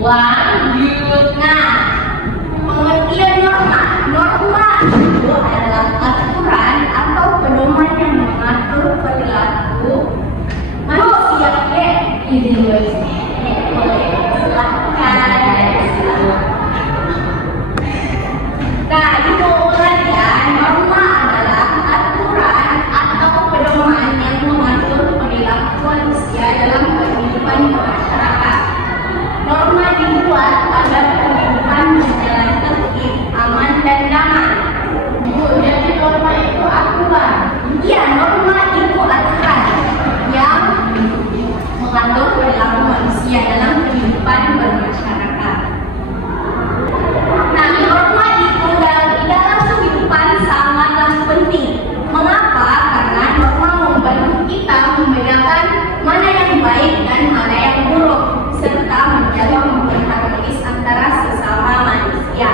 Lanjut. Nah, pengertian norma. Norma itu adalah aturan atau pedoman yang mengatur perilaku manusia. Nah, itu ulang ya. Norma adalah aturan atau pedoman yang mengatur perilaku manusia dalam kehidupan masyarakat. Norma dibuat agar kehidupan berjalan tertib, aman dan damai. Jadi norma itu aturan. Ya, norma itu aturan yang mengatur perilaku manusia dalam kehidupan bermasyarakat. Nah, norma itu di dalam kehidupan sangatlah penting. Mengapa? Karena norma membantu kita membedakan mana yang baik dan mana yang buruk, serta menjaga hubungan harmonis antara sesama manusia.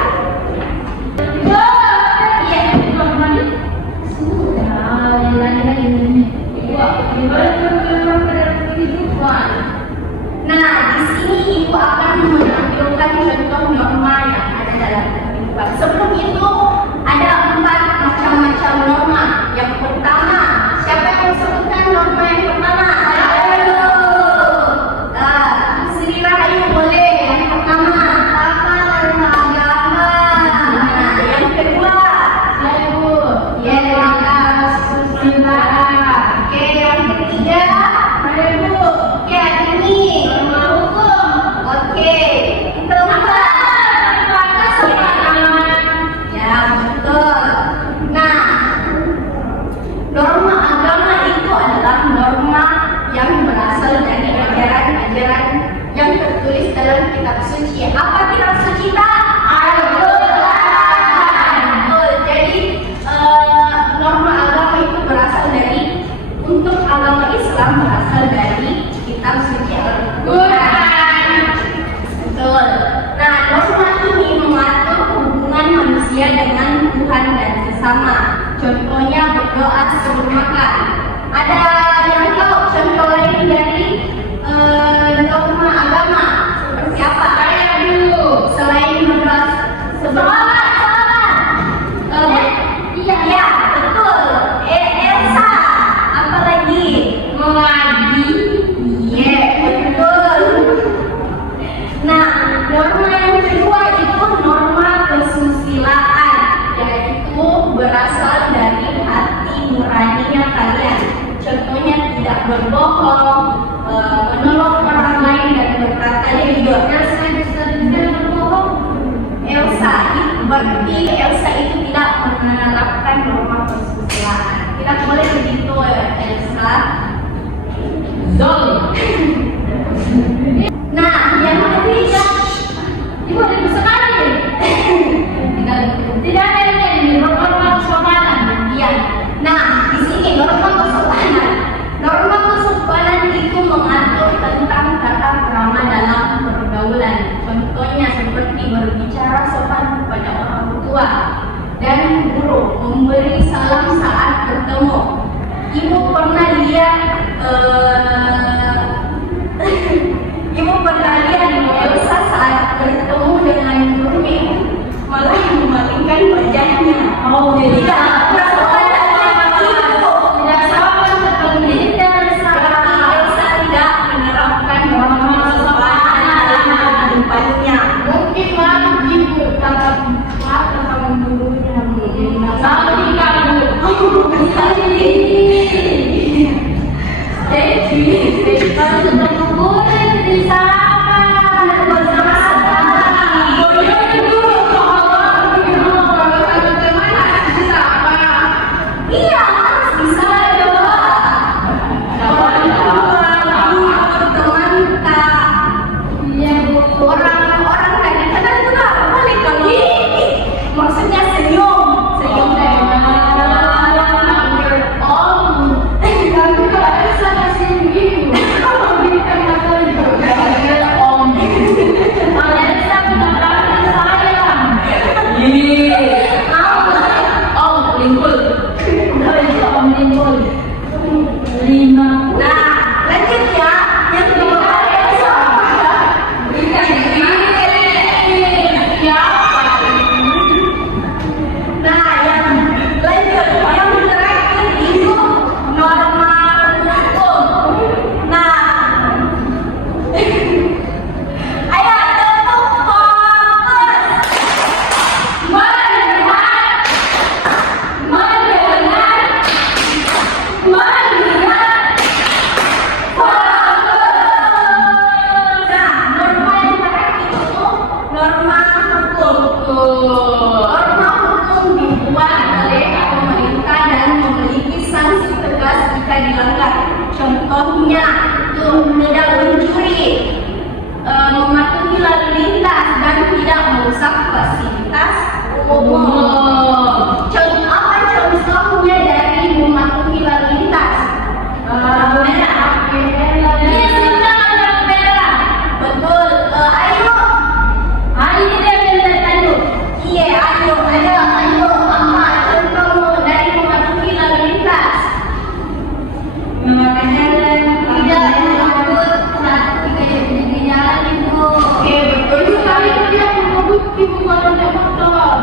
Nah, di sini ibu akan menampilkan contoh norma yang ada dalam kehidupan. Sebelum itu ada 4 macam-macam norma. Yang pertama, siapa yang sebutkan norma yang pertama? Ayo. Sri Rahayu boleh. Yang pertama, agama. Nah, yang kedua, susila. Oke, yang ketiga, hukum. Oke, keempat, bersama. Contohnya berdoa sebelum makan. Ada yang tahu contoh lain dari norma agama seperti apa? Saya dulu. Selain berdoa sebelum iya, betul. Elsa, apa lagi? Mengaji. Iya, betul. Nah, norma yang kedua itu norma kesusilaan, yaitu berasal dari hati nuraninya kalian. Contohnya tidak berbohong, menolong orang lain dan berkata jujur. Elsa, berarti Elsa itu tidak menerapkan norma kesusilaan. Tidak boleh begitu, Elsa. Zol. Nah, yang ketiga, Ibu ada sekali. Tidak ada ini norma kesopanan. iya. Nah, di sini norma kesopanan. Norma kesopanan itu mengatur tentang tata krama dalam pergaulan. Contohnya seperti berbicara sopan kepada orang tua dan guru, memberi salam saat bertemu. Ibu pernah lihat Ibu pernah lihat Elsa saat bertemu dengan gurunya malah memalingkan wajahnya. Oh, Tidak tidak. bersopan ibu. Tidak sama seperti Elsa tidak menerapkan norma kesopanan dalam kehidupannya. mungkin malu ibu kata mata sama gurunya. Sama kamu. Kalau ketemu guru jadi sama. Iya, harus bisa dong. Teman kak, orang kadang-kadang juga boleh kalau maksudnya senyum deh. Nah, lanjut ya. Yang kedua Elsa. Nah, yang lanjut yang terakhir itu norma hukum. Nah, ayo tepuk fokus. Nah, norma yang terakhir itu norma hukum. Norma hukum dibuat oleh pemerintah dan memiliki sanksi tegas jika dilanggar. Contohnya, tidak mencuri, mematuhi lalu lintas dan tidak merusak fasilitas umum. Apa contohnya dari mematuhi lalu lintas? Lampu merah. Betul. Ayo. Iya, ayo. Apa contoh dari mematuhi lalu lintas? Memakai helm. Oke, betul sekali. Ibu kalau naik motor.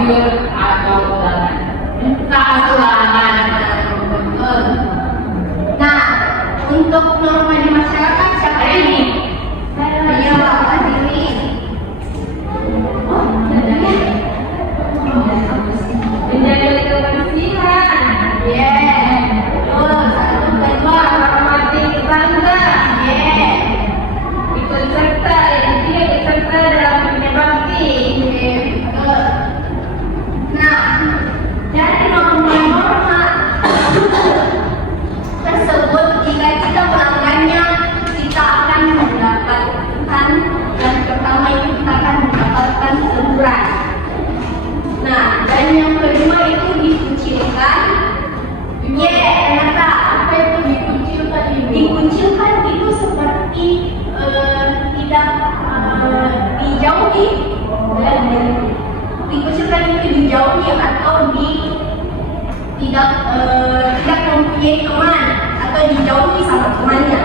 hadir atau undangan. Keasurangan. Betul. Nah, untuk norma di masyarakat siapa ini? Saya Pak ini. Oh, Menjaga kebersihan. Oh, satu kedua. Menghormati tetangga. Ikut serta dalam dunia bakti. Nah, dari norma-norma tersebut jika kita melanggarnya, kita akan mendapatkan yang pertama itu kita akan mendapatkan teguran. Nah, dan yang kedua itu dikucilkan. Ternyata apa itu dikucilkan? Dikucilkan itu seperti tidak dijauhi. Dikucilkan itu dijauhi atau tidak mempunyai teman atau dijauhi sama temannya.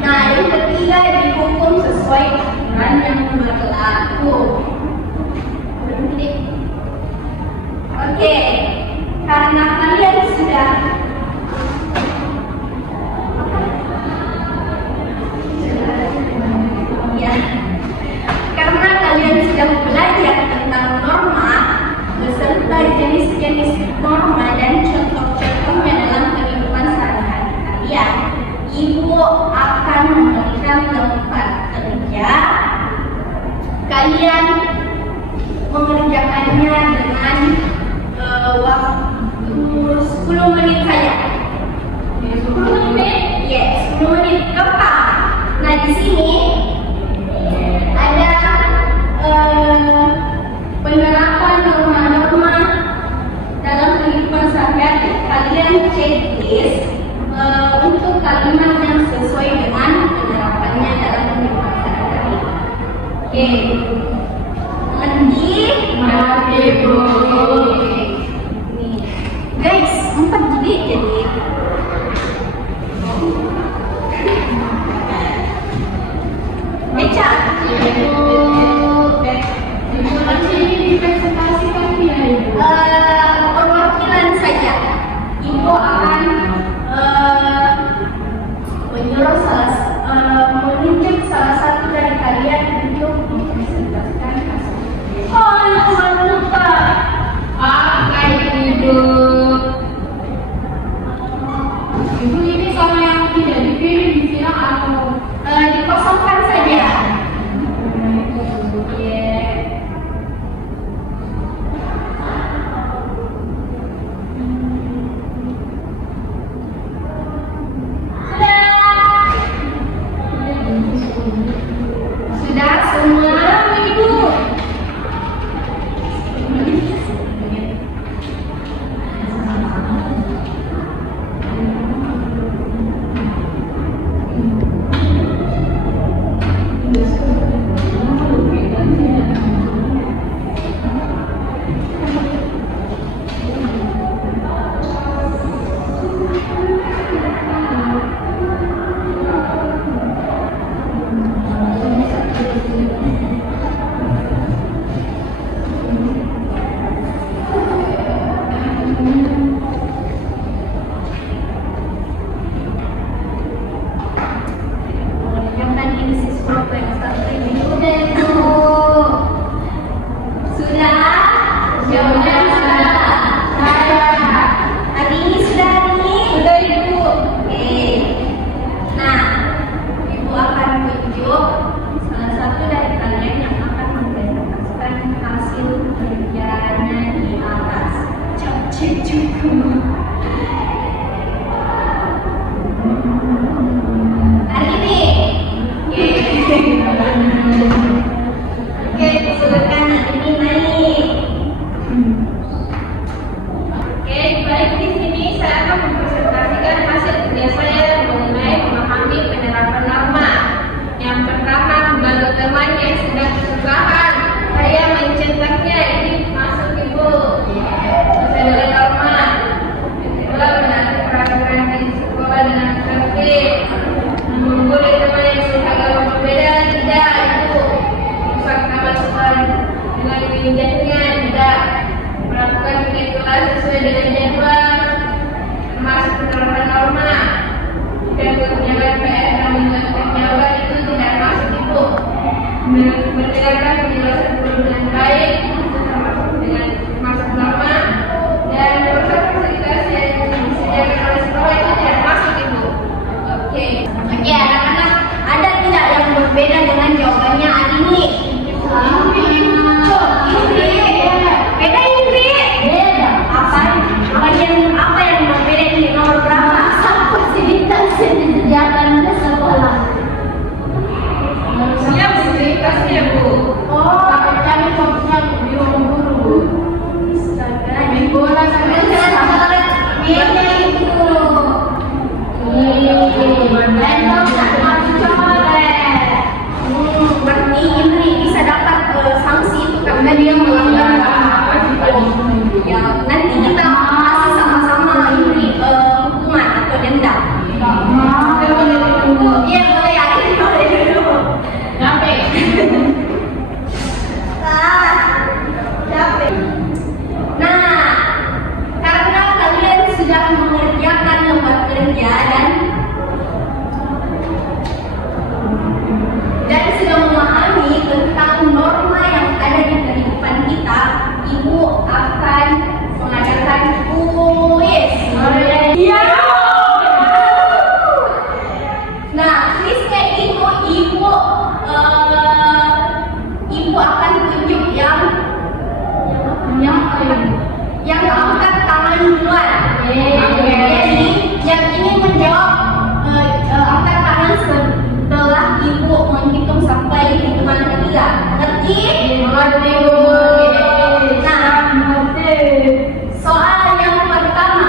Nah, yang ketiga dihukum sesuai aturan yang berlaku. Oke, karena kalian sudah ya, karena kalian sudah belajar tentang norma beserta jenis-jenis norma dan contoh-contohnya dalam kehidupan sehari-hari kalian, Ibu akan memberikan tempat kerja. Kalian mengerjakannya dengan waktu 10 menit saja. 10 menit? Yes, 10 menit. Kenapa? Nah, di sini ada penerapan norma-norma dalam kehidupan sehari-hari. Kalian checklist untuk kalimat yang sesuai dengan penerapannya dalam kehidupan sehari-hari. Oke. Mandi, Bu. Guys, 4 jadi. Eca. Ibu nanti dipresentasikan ya, Ibu. Perwakilan saja. Ibu akan menunjuk salah satu dari kalian untuk mempresentasikan hasilnya. Oh, lupa. Apa itu, Ibu? Ibu ini sama yang tidak dipilih disilang atau Dikosongkan saja. Sudah semua, Ibu. Jangan ini siswa yang satu ini. Sudah. Hari ini sudah Ibu. Oke. Nah, Ibu akan tunjuk salah satu dari kalian yang akan mempresentasikan hasil kerjanya di atas. Cek cukup. Hari ini. Oke, silakan hari ini naik. Oke, baik, di sini saya akan mempresentasikan hasil kerja saya mengenai memahami penerapan norma. Yang pertama, membantu teman yang sedang kesusahan. Saya mencetaknya, ini masuk, Ibu. Sesuai dengan norma. Yang Yang angkat tangan duluan. Jadi yang ingin menjawab angkat tangan setelah ibu menghitung sampai hitungan ketiga. Ngerti? Soal yang pertama,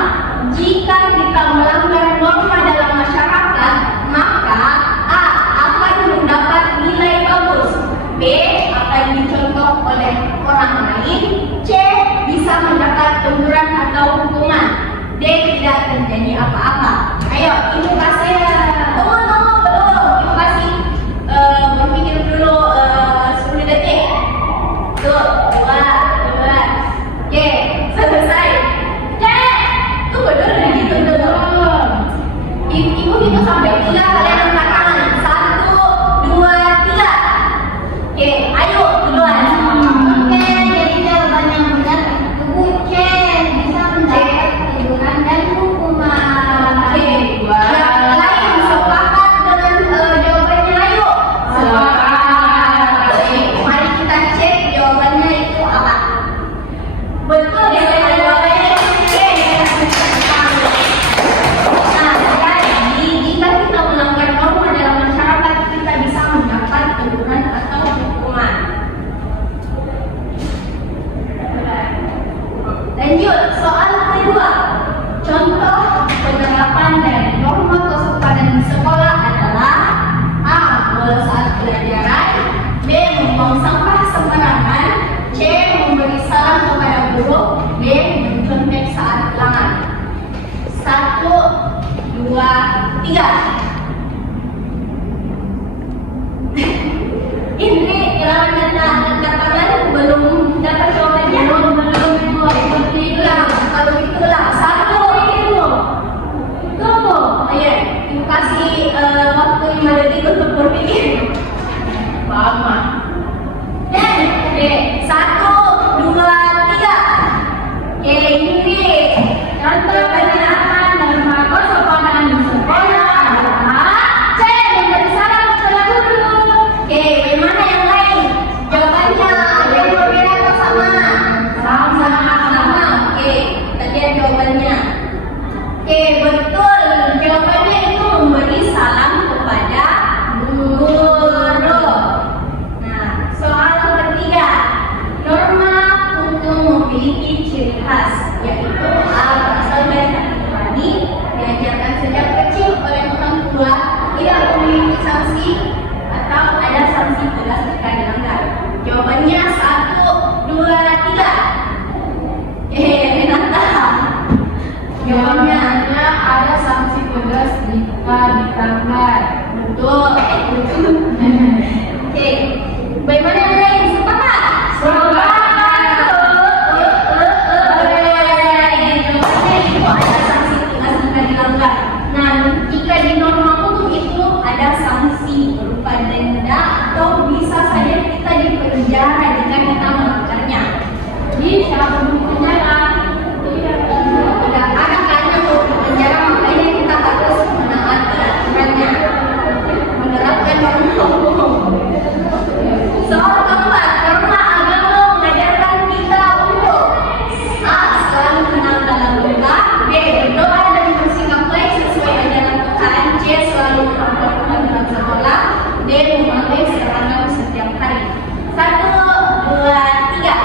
jika kita melanggar norma dalam masyarakat, maka A. akan mendapat nilai bagus, B. akan dicontoh oleh orang lain, C. bisa mendapat teguran atau hukuman, D. tidak terjadi apa-apa. Ayo, ibu kasih belum. Ibu kasih berpikir dulu 10 detik. Tuh, 2. Oke, selesai. Tunggu dulu gitu dulu. Ibu itu sampai 3 kalian angkat tangan. 1, 2, 3. Oke, ayo duluan. Oke, jadi jawaban yang benar itu C, bisa mendapat teguran dan hukuman. Oke, yang lain sepakat dengan jawabannya, ayo. Sepakat. Oke, mari kita cek jawabannya itu apa. Betul ya, jawabannya C. Nah, jadi jika kita melanggar norma dalam masyarakat, kita bisa mendapat teguran atau hukuman. Lanjut, soal kedua. Contoh penerapan dari norma kesopanan di sekolah adalah A. bolos saat pelajaran, B. membuang sampah sembarangan, C. memberi salam kepada guru, D. mencontek saat ulangan. 1, 2, 3. Ini ilaran angkat tangan belum dapat jawabannya. Kalau itulah 1 itu. Tunggu. Ayo, ibu kasih waktu 5 detik untuk berpikir. Lama. Dan oke, 1, 2, 3. Oke, ini Contoh penerapan norma kesopanan di sekolah adalah C. memberi salam kepada guru. oke, gimana yang lain? Jawabannya ada yang berbeda atau sama? Sama. Oke, kita lihat jawabannya. Oke, betul. Jawabannya itu memberi salam kepada guru. Nah, soal ketiga. Norma hukum memiliki ciri khas, yaitu A. berasal dari hati nurani, diajarkan sejak kecil oleh orang tua, tidak memiliki sanksi atau ada sanksi tegas jika dilanggar. Jawabannya 1, 2, 3. Renata. Jawabannya ada sanksi tegas jika dilanggar. betul. Oke, bagaimana yang lain? Sepakat? Jawabannya itu ada sanksi tegas jika dilanggar. Nah, jika di norma hukum itu ada sanksi berupa denda atau bisa saja kita dipenjara jika kita melanggarnya. Bisa penjara. Tidak ada kan yang mau dipenjara, makanya kita harus menaati aturannya, menerapkan norma hukum. Soal keempat, norma agama mengajarkan kita untuk A. selalu tenang dalam doa, B. berdoa dan bersikap baik sesuai ajaran Tuhan, C. selalu berdoa dalam sekolah, D. memakai seragam setiap hari. 1, 2, 3.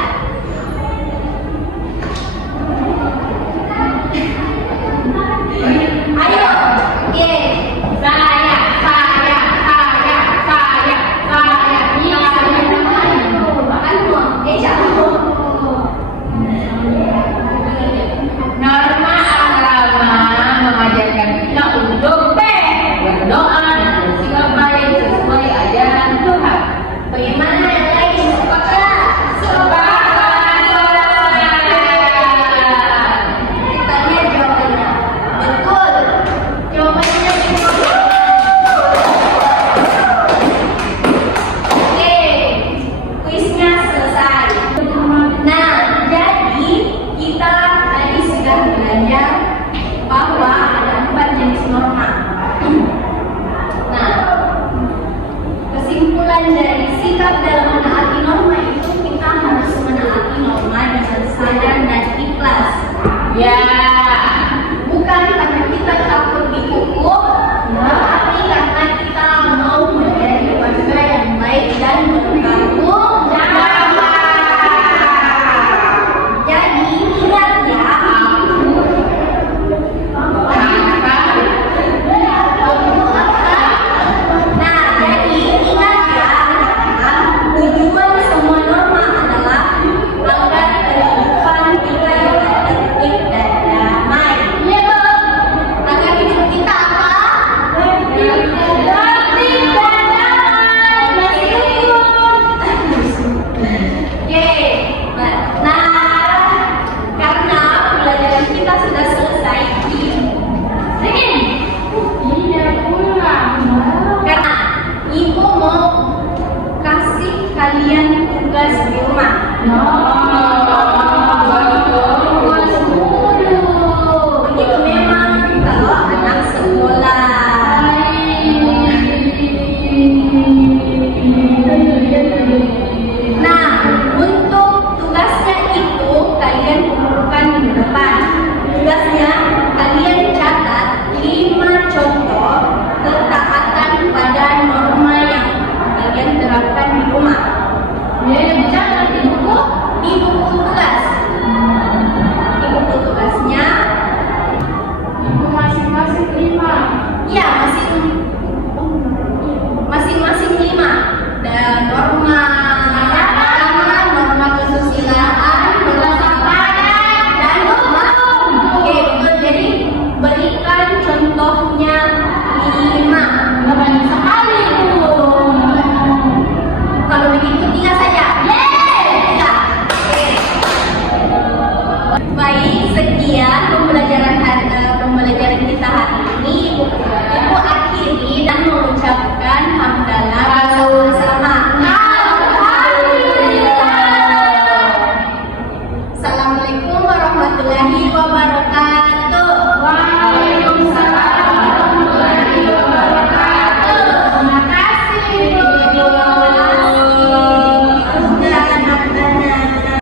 warahmatullahi